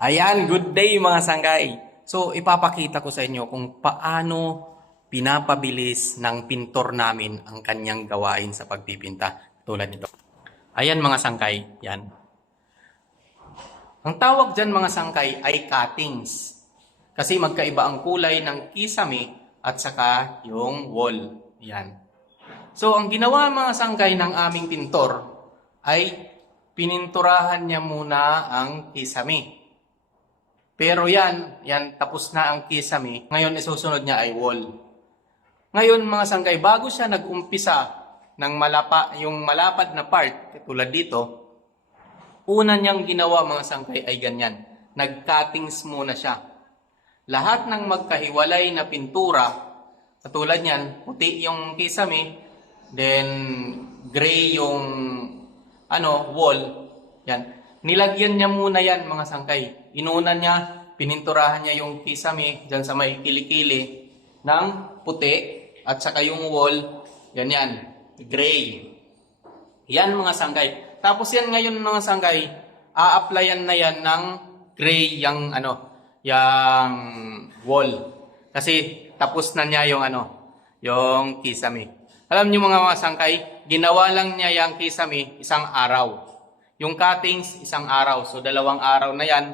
Ayan, good day mga sangkay. So, ipapakita ko sa inyo kung paano pinapabilis ng pintor namin ang kanyang gawain sa pagpipinta. Tulad nito. Ayan mga sangkay, yan. Ang tawag dyan mga sangkay ay cuttings. Kasi magkaiba ang kulay ng kisame at saka yung wall. Yan. So, ang ginawa mga sangkay ng aming pintor ay pininturahan niya muna ang kisame. Pero yan tapos na ang kisame. Ngayon isusunod niya ay wall. Ngayon mga sangkay, bago siya nag-umpisa ng yung malapad na part, tulad dito, una niyang ginawa mga sangkay ay ganyan. Nag-cuttings muna siya. Lahat ng magkahiwalay na pintura, katulad niyan, puti yung kisame, then gray yung wall, yan. Nilagyan niya muna yan mga sangkay. Inuna niya, pininturahan niya yung kisame dyan sa may kilikili ng puti at saka yung wall, ganyan, gray. Yan mga sangkay. Tapos yan ngayon mga sangkay, a-applyan na yan ng gray yung yung wall. Kasi tapos na niya yung kisame. Alam niyo mga sangkay, ginawa lang niya yung kisame isang araw. Yung cuttings, isang araw. So, 2 araw na yan.